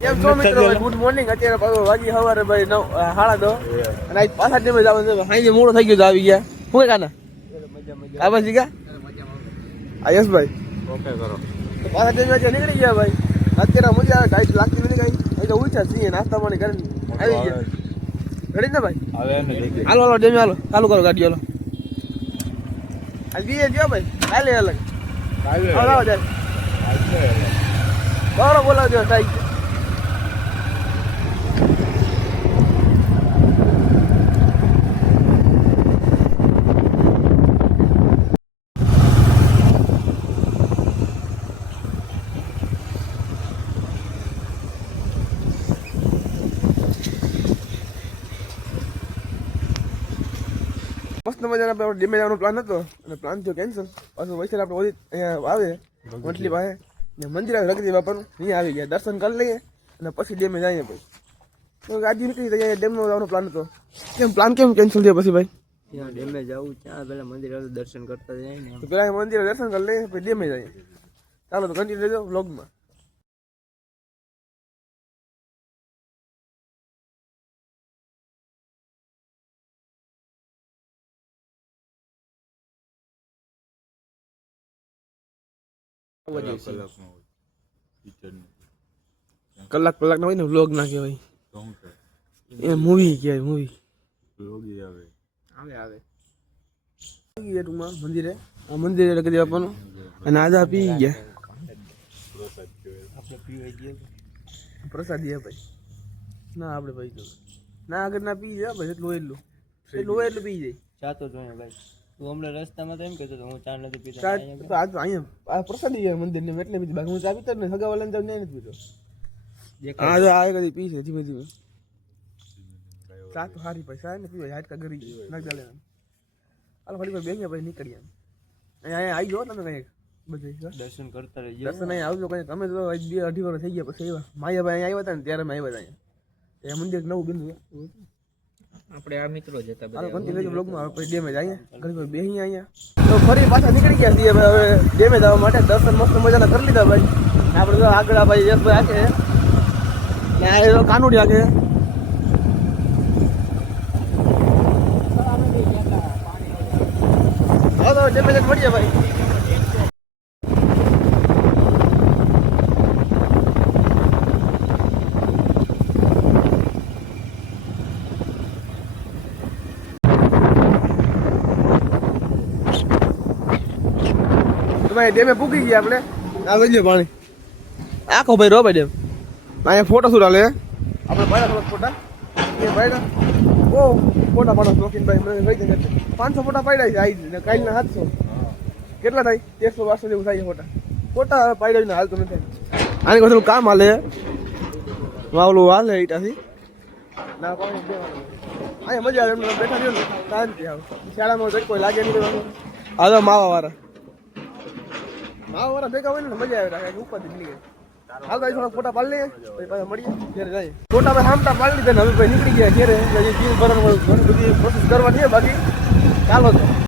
કેમ છો મિત્રો? Good morning. અત્યારે વાગી સવારે ભાઈ 9:30 અને આજ પાછા ડેમે જવાનું છે. સાંજે મોડો થઈ ગયો આવી ગયા. શું કાના આ બસ ગયા યશભાઈ ઓકે કરો તો પાછા ડેમે નીકળી ગયા ભાઈ. અત્યારે મજા આવે, ટાઈટ લાગતી નથી કઈ. અહીં તો ઉઠા છીએ, નાસ્તા પાણી કરીને આવી ગયા. રેડી ને ભાઈ? હાલો હાલો ડેમે હાલો, ચાલુ કરો ગાડી. હાલો આજ બીએ ગયો ભાઈ, કાલે અલગ હાલો જાય બોલાવજો થાય. મસ્ત મજાનો આપણે ડેમે જવાનો પ્લાન હતો અને પ્લાન થયો કેન્સલ. પાછું વૈસલ આપણે અહીંયા આવે મંટલી પાસે મંદિર આવે રગતી બાપાનું, અહીંયા આવી ગયા. દર્શન કરી લઈએ અને પછી ડેમે જઈએ ભાઈ. તો આજે નીકળી જાય ડેમમાં જવાનો પ્લાન હતો. કેમ પ્લાન કેમ કેન્સલ થયો પછી ભાઈ? ત્યાં ડેમે જવું, ત્યાં પેલા મંદિર દર્શન કરતા જાય ને. તો પેલા મંદિરે દર્શન કરી લઈએ પછી ડેમે જઈએ. ચાલો તો કન્ટિન્યુ રહેજો વ્લોગમાં. કલાક ના હોય ને વ્લોગ ના કહેવાય, એ મૂવી કહેવાય. મૂવી મંદિરે મંદિરે કરી આપવાનું અને આજા પી ગયા પ્રસાદી ભાઈ. ના આપણે ભાઈ ના આગળ ના પી જાય ભાઈ. એટલું એટલું પી જાય. ચાતો જોઈએ ભાઈ. તું હમણાં રસ્તામાં તો એમ કહેતો હું ચા નથી પીતો. અહીંયા પ્રસાદી જાય મંદિર ને એટલે બીજી બાકી હું ચા પીતો ને સગાવાલા ને નથી પીતો. હા જો આ કદી પી છે ધીમે ધીમે. ચા તો સારી પૈસા ને પીવાય, હાટકા ગરી નાખ ચાલે. હાલો ફરી બે ભાઈ નીકળીએ. અહીંયા આવી ગયો તમે કઈક બધે દર્શન કરતા રહીએ. દર્શન અહીંયા આવજો કઈ. તમે તો 2-2.5 વર્ષ થઈ ગયા પછી માયાભાઈ અહીંયા આવ્યા હતા ને ત્યારે અમે આવ્યા હતા. અહીંયા મંદિર નવું બિંદુ આપણે આ મિત્રો જ હતા બધા. કન્ટિન્યુ બ્લોગમાં આપણે ડેમે જઈએ ઘણી બે અહીંયા. તો ફરી પાછા નીકળી ગયા છીએ હવે ડેમે જવા માટે. દર્શન મસ્ત મજાના કરી લીધા ભાઈ. આપણે તો આગળ ભાઈ યશભાઈ આખે ને આ કાનુડી આખે. હા તો ડેમે જઈને મળીએ ભાઈ. ડેમે પૂકી ગયા આપણે. આ લઈ લે પાણી આખો ભાઈ રો ભાઈ ડેમ. અહીંયા ફોટો શું હાલે આપણે ભાઈ થોડા ફોટા એ ભાઈ ઓ ફોટા પાડો શોખીન ભાઈ. મને કહી દે 500 ફોટા પાડ્યા છે આવી ને કાલના 700 કેટલા થાય 1300 જેવું થાય ફોટા પાડ્યા ને હાલ તો નથી. આની કોઈ કામ હાલે વાવલું હાલે ઈટાથી ના પાણી દેવાનું. અહીંયા મજા આવે એમને બેઠા રહ્યો ને શાંતિ આવે. શાળામાં કોઈ લાગે નહીં. હાલો માવા વાળા ભેગા હોય ને મજા આવે. ઉપરથી નીકળે હાલ ભાઈ થોડા ફોટા પાડી લઈએ પછી પાછા મળીએ ઘરે જાય. ફોટા ભાઈ સામટા પાડી લીધા ને હવે ભાઈ નીકળી ગયા ઘરે. બિલ ભરવાનું ઘણી બધી પ્રોસેસ કરવાની છે બાકી. ચાલો તો